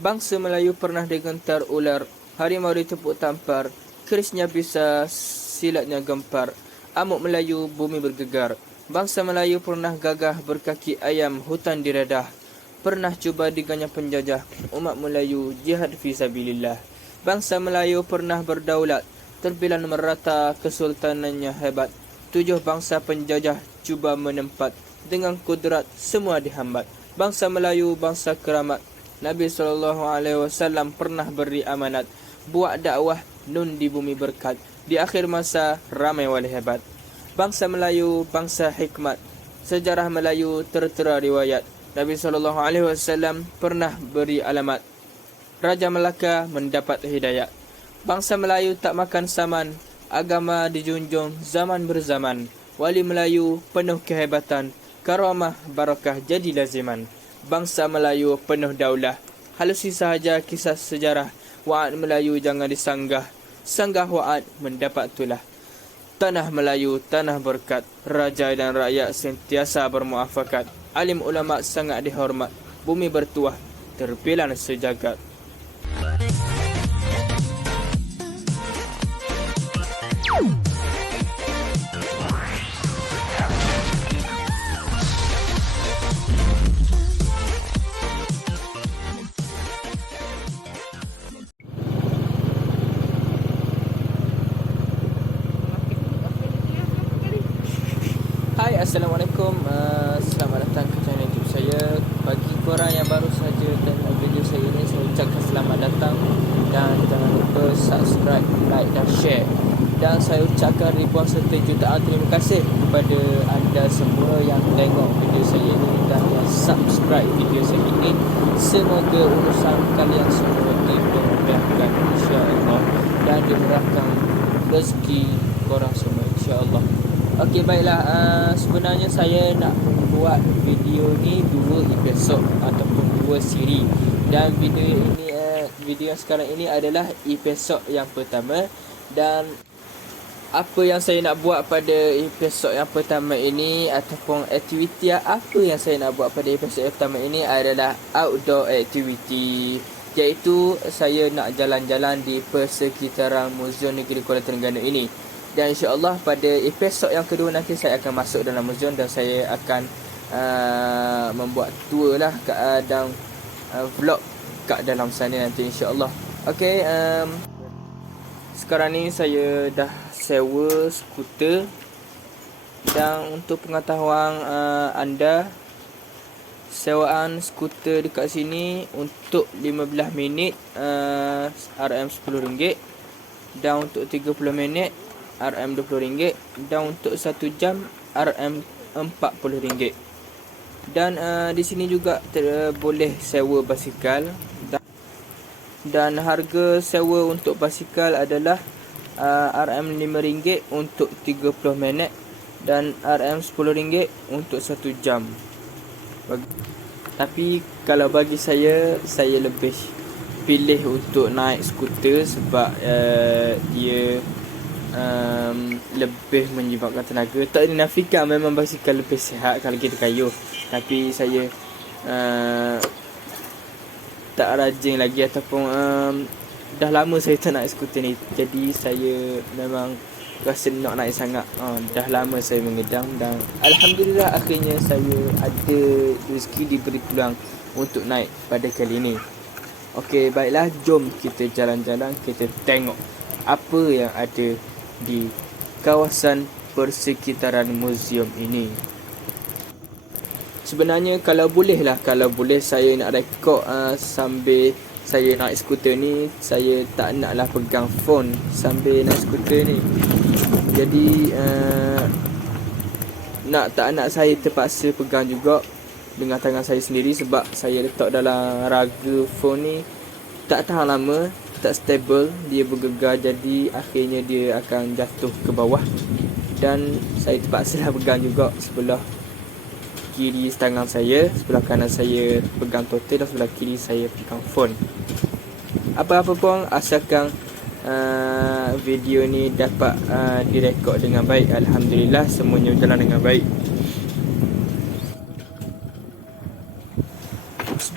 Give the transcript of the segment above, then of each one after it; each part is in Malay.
Bangsa Melayu pernah digentar ular, harimau ditepuk tampar, kerisnya bisa, silatnya gempar. Amuk Melayu, bumi bergegar. Bangsa Melayu pernah gagah berkaki ayam, hutan diredah. Pernah cuba diganyang penjajah, umat Melayu jihad fisabilillah. Bangsa Melayu pernah berdaulat, terbilang merata, kesultanannya hebat. 7 bangsa penjajah cuba menempat, dengan kudrat semua dihambat. Bangsa Melayu bangsa keramat, Nabi SAW pernah beri amanat, buat dakwah nun di bumi berkat, di akhir masa ramai wali hebat. Bangsa Melayu bangsa hikmat, sejarah Melayu tertera riwayat, Nabi SAW pernah beri alamat, Raja Melaka mendapat hidayat. Bangsa Melayu tak makan saman, agama dijunjung zaman berzaman. Wali Melayu penuh kehebatan, karamah barakah jadi laziman. Bangsa Melayu penuh daulah, halusi sahaja kisah sejarah. Wa'ad Melayu jangan disanggah, sanggah wa'ad mendapat tulah. Tanah Melayu tanah berkat, raja dan rakyat sentiasa bermuafakat. Alim ulama sangat dihormat, bumi bertuah terbilang sejagat. Hai, Assalamualaikum. Selamat datang ke channel YouTube saya. Bagi korang yang baru saja tengok video saya ini, saya ucapkan selamat datang. Dan jangan lupa subscribe, like dan share. Dan saya ucapkan ribuan serta jutaan terima kasih kepada anda semua yang tengok video saya ini dan yang subscribe video saya ini. Semoga urusan kalian semua dimudahkan insya-Allah dan dimurahkan rezeki korang semua insya-Allah. Okey, baiklah, sebenarnya saya nak buat video ni 2 episod ataupun 2 siri. Dan video yang sekarang ini adalah episod yang pertama. Dan apa yang saya nak buat pada episod yang pertama ini ataupun aktiviti apa yang saya nak buat pada episod yang pertama ini adalah outdoor activity, iaitu saya nak jalan-jalan di persekitaran Muzium Negeri Kuala Terengganu ini. Dan insya-Allah pada episod yang kedua nanti saya akan masuk dalam muzium dan saya akan membuat tour lah dan vlog kat dalam sana nanti insya-Allah. Okey, sekarang ni saya dah sewa skuter. Dan untuk pengetahuan anda, sewaan skuter dekat sini untuk 15 minit RM10, dan untuk 30 minit RM20, dan untuk 1 jam RM40. Dan di sini juga boleh sewa basikal. Dan harga sewa untuk basikal adalah RM5 untuk 30 minit dan RM10 untuk 1 jam. Tapi kalau bagi saya lebih pilih untuk naik skuter sebab dia lebih menyebabkan tenaga. Tak dinafikan memang basikal lebih sihat kalau kita kayuh. Tapi saya tak rajin lagi ataupun dah lama saya tak naik skuter ni. Jadi saya memang rasa nak naik sangat. Dah lama saya mengedang dan alhamdulillah akhirnya saya ada rezeki diberi peluang untuk naik pada kali ini. Okey, baiklah, jom kita jalan-jalan, kita tengok apa yang ada di kawasan persekitaran muzium ini. Sebenarnya kalau boleh saya nak rekod sambil saya naik skuter ni. Saya tak naklah pegang phone sambil naik skuter ni. Jadi tak nak saya terpaksa pegang juga dengan tangan saya sendiri sebab saya letak dalam raga phone ni tak tahan lama, tak stable, dia bergegar, jadi akhirnya dia akan jatuh ke bawah. Dan saya terpaksa lah pegang juga sebelah kiri tangan saya, sebelah kanan saya pegang totel dan sebelah kiri saya pegang phone. Apa-apa pun asalkan video ni dapat direkod dengan baik, alhamdulillah semuanya berjalan dengan baik.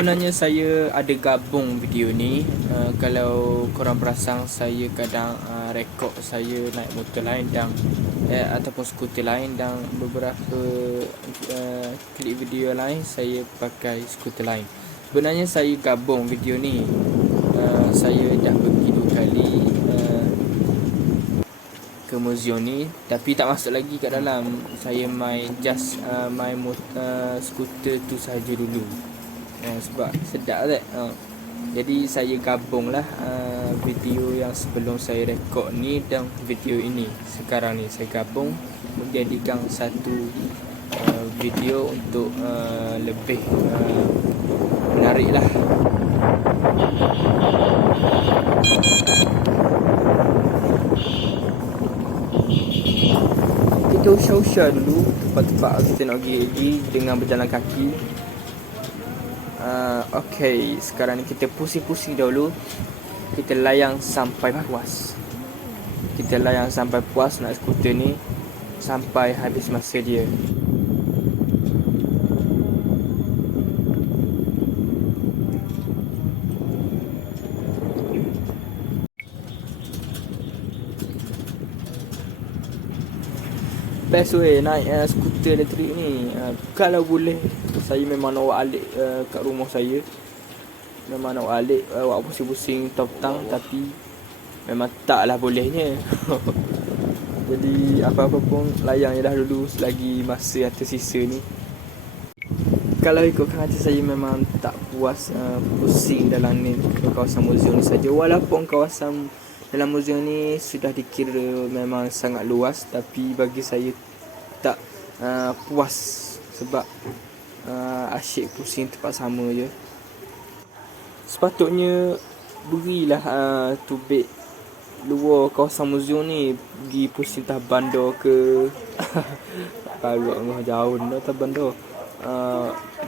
Sebenarnya saya ada gabung video ni. Kalau korang perasan, saya kadang rekod saya naik motor lain dan ataupun skuter lain, dan beberapa klip video lain saya pakai skuter lain. Sebenarnya saya gabung video ni. Saya dah pergi 2 kali ke muzium ni, tapi tak masuk lagi kat dalam. Saya main skuter tu saja dulu. Sebab sedap tak? Jadi saya gabunglah video yang sebelum saya rekod ni dan video ini sekarang ni. Saya gabung menjadikan satu video untuk lebih menarik lah. Kita usah-usah dulu tempat-tempat kita nak pergi dengan berjalan kaki. Okay, sekarang ni kita pusing-pusing dahulu. Kita layang sampai puas. Kita layang sampai puas nak skuter ni, sampai habis masa dia. Best way naik skuter elektrik ni. Kalau boleh, saya memang nak bawa alik kat rumah saya. Memang nak bawa alik, bawa pusing-pusing petang, tapi memang taklah bolehnya. Jadi apa-apa pun layang je dah dulu selagi masa yang tersisa ni. Kalau ikutkan hati saya, memang tak puas pusing dalam ni kawasan muzium ni saja. Walaupun kawasan dalam muzium ni sudah dikira memang sangat luas, tapi bagi saya tak puas sebab asyik pusing tempat sama je. Sepatutnya berilah tubik luar kawasan muzium ni, pergi pusing tah bandar ke baru jauh dah tah bandar.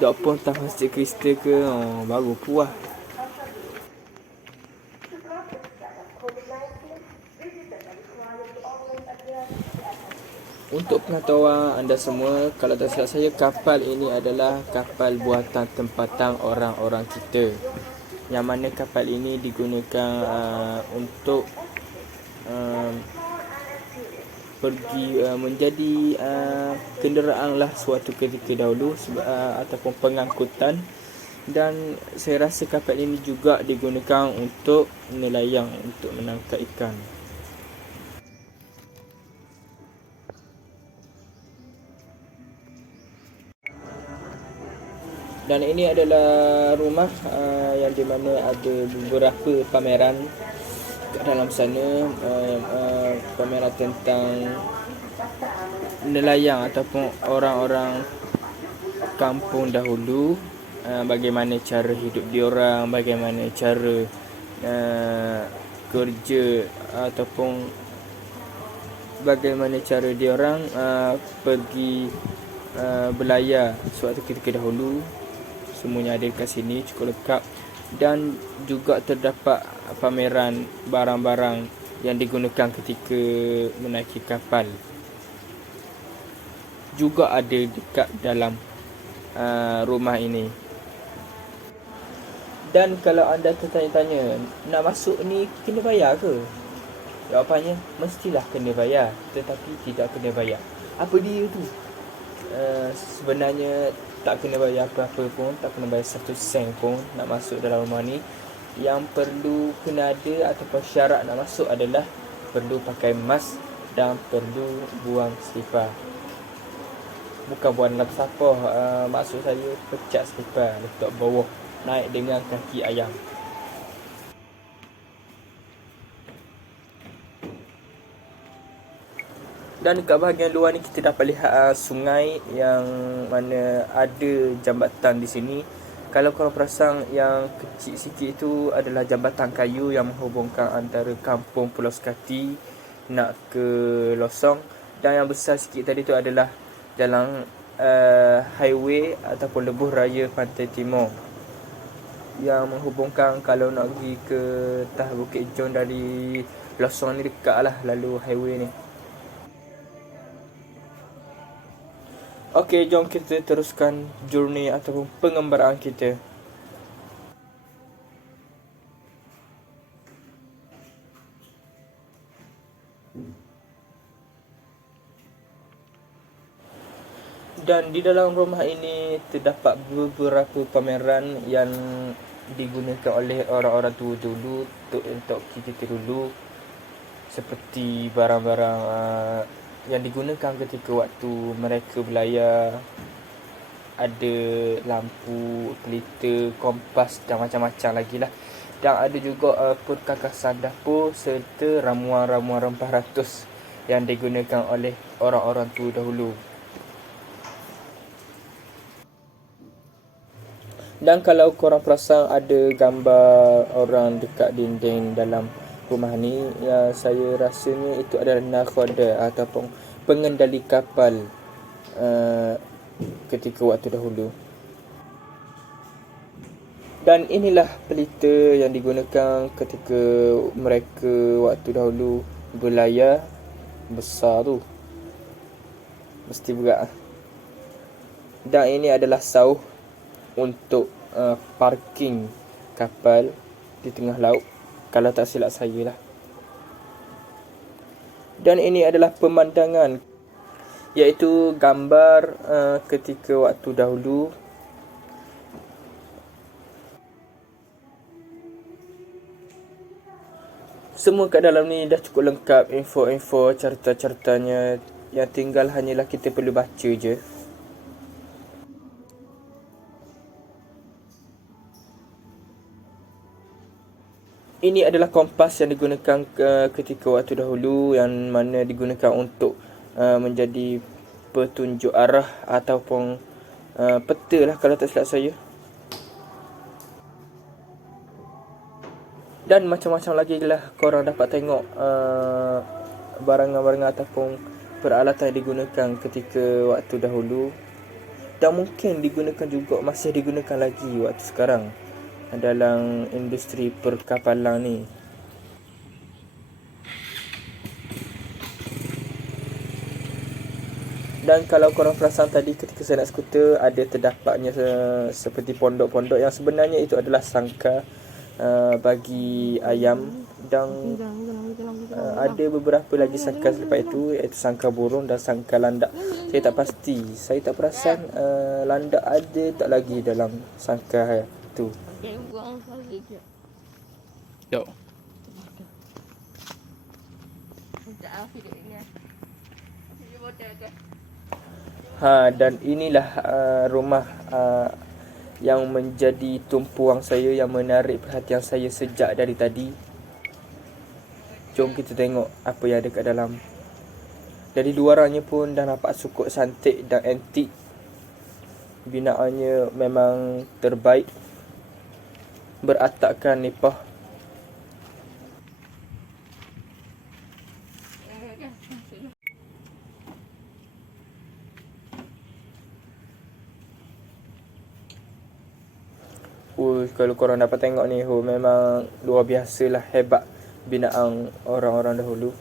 Tak pun tah Masjid Kristal ke, baru puas. Untuk pengetahuan anda semua, kalau tak silap saya, kapal ini adalah kapal buatan tempatan orang-orang kita. Yang mana kapal ini digunakan untuk pergi menjadi kenderaan lah suatu ketika dahulu, ataupun pengangkutan. Dan saya rasa kapal ini juga digunakan untuk nelayan, untuk menangkap ikan. Dan ini adalah rumah yang di mana ada beberapa pameran kat dalam sana. Pameran tentang nelayan ataupun orang-orang kampung dahulu. Bagaimana cara hidup diorang, bagaimana cara kerja, ataupun bagaimana cara diorang pergi berlayar suatu ketika dahulu. Semuanya ada kat sini, cukup lengkap. Dan juga terdapat pameran barang-barang yang digunakan ketika menaiki kapal. Juga ada dekat dalam rumah ini. Dan kalau anda tertanya-tanya, nak masuk ni kena bayar ke? Jawapannya, mestilah kena bayar, tetapi tidak kena bayar. Apa dia tu? Sebenarnya tak kena bayar apa-apa pun, tak kena bayar 1 sen pun nak masuk dalam rumah ni. Yang perlu kena ada ataupun syarat nak masuk adalah perlu pakai mask dan perlu buang selipar. Bukan buang dalam sapah, maksud saya pecat selipar letak bawah, naik dengan kaki ayam. Dan dekat bahagian luar ni kita dapat lihat sungai yang mana ada jambatan di sini. Kalau korang perasan, yang kecil sikit itu adalah jambatan kayu yang menghubungkan antara kampung Pulau Sekati nak ke Losong. Dan yang besar sikit tadi tu adalah jalan highway ataupun lebuh raya Pantai Timur, yang menghubungkan kalau nak pergi ke Tah Bukit Jon dari Losong ni dekat lah lalu highway ni. Okey, jom kita teruskan journey ataupun pengembaraan kita. Dan di dalam rumah ini terdapat beberapa pameran yang digunakan oleh orang-orang tua dulu untuk kita dulu, seperti barang-barang yang digunakan ketika waktu mereka belayar. Ada lampu, pelita, kompas dan macam-macam lagi lah. Dan ada juga perkakasan dapur serta ramuan-ramuan rempah ratus yang digunakan oleh orang-orang tua dahulu. Dan kalau korang perasan ada gambar orang dekat dinding dalam rumah ni, saya rasanya itu adalah nakhoda ataupun pengendali kapal ketika waktu dahulu. Dan inilah pelita yang digunakan ketika mereka waktu dahulu berlayar. Besar tu, mesti berat. Dan ini adalah sauh untuk parking kapal di tengah laut, kalau tak silap saya lah. Dan ini adalah pemandangan, iaitu gambar ketika waktu dahulu. Semua kat dalam ni dah cukup lengkap, info-info, cerita-ceritanya. Yang tinggal hanyalah kita perlu baca je. Ini adalah kompas yang digunakan ketika waktu dahulu, yang mana digunakan untuk menjadi petunjuk arah ataupun peta lah kalau tak silap saya. Dan macam-macam lagi lah korang dapat tengok barangan-barangan ataupun peralatan yang digunakan ketika waktu dahulu. Dan mungkin digunakan juga, masih digunakan lagi waktu sekarang dalam industri perkapalan ni. Dan kalau korang perasan tadi ketika saya nak skuter, ada terdapatnya seperti pondok-pondok yang sebenarnya itu adalah sangkar bagi ayam. Dan ada beberapa lagi sangkar selepas itu, iaitu sangkar burung dan sangkar landak. Saya tak pasti, saya tak perasan landak ada tak lagi dalam sangkar tu. Yo. Dan inilah rumah yang menjadi tumpuan saya, yang menarik perhatian saya sejak dari tadi. Jom kita tengok apa yang ada kat dalam. Dari luarannya pun dah nampak cukup cantik dan antik. Binaannya memang terbaik, beratapkan nipah. Kalau korang dapat tengok ni, memang luar biasa lah, hebat binaan orang-orang dahulu.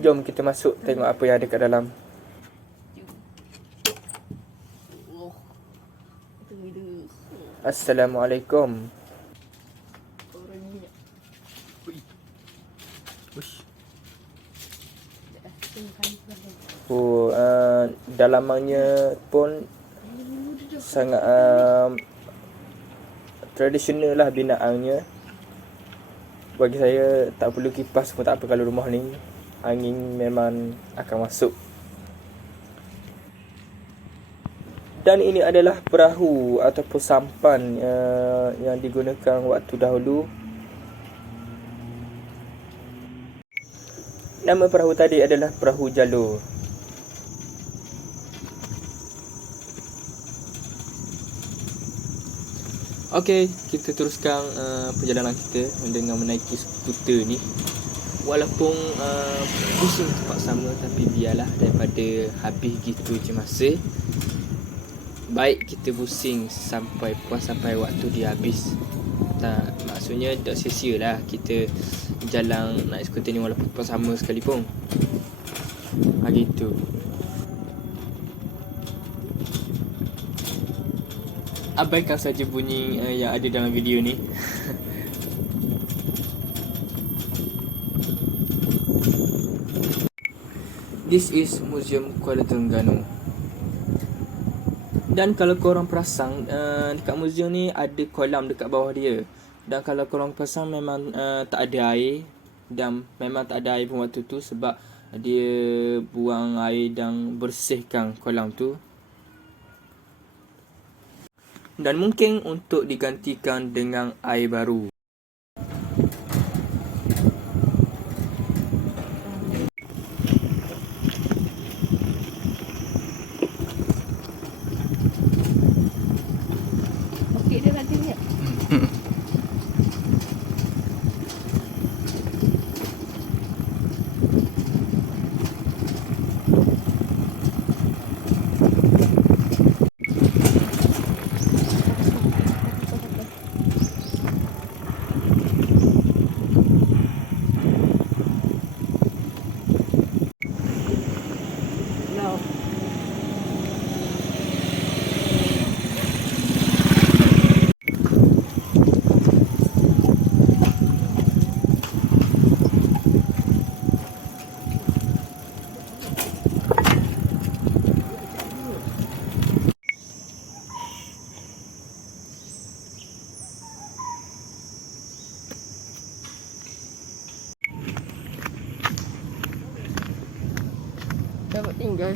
Jom kita masuk tengok apa yang ada kat dalam. Assalamualaikum. Dalamannya pun sangat tradisional lah binaannya. Bagi saya tak perlu kipas pun tak apa kalau rumah ni angin memang akan masuk. Dan ini adalah perahu ataupun sampan yang digunakan waktu dahulu. Nama perahu tadi adalah perahu jalur. Okey, kita teruskan perjalanan kita dengan menaiki skuter ni. Walaupun pusing tempat sama, tapi biarlah, daripada habis gitu je masa. baik kita pusing sampai puas sampai waktu dia habis. Tak, maksudnya tak sia-sia lah kita jalan naik skuter ni walaupun sama sekalipun. Gitu. Abaikan saja bunyi yang ada dalam video ni. This is Museum Kuala Terengganu. Dan kalau korang perasan, dekat museum ni ada kolam dekat bawah dia. Dan kalau korang perasan memang tak ada air. Dan memang tak ada air pun waktu tu sebab dia buang air dan bersihkan kolam tu. Dan mungkin untuk digantikan dengan air baru. Okey dia nanti ni. No. Dapat tinggal.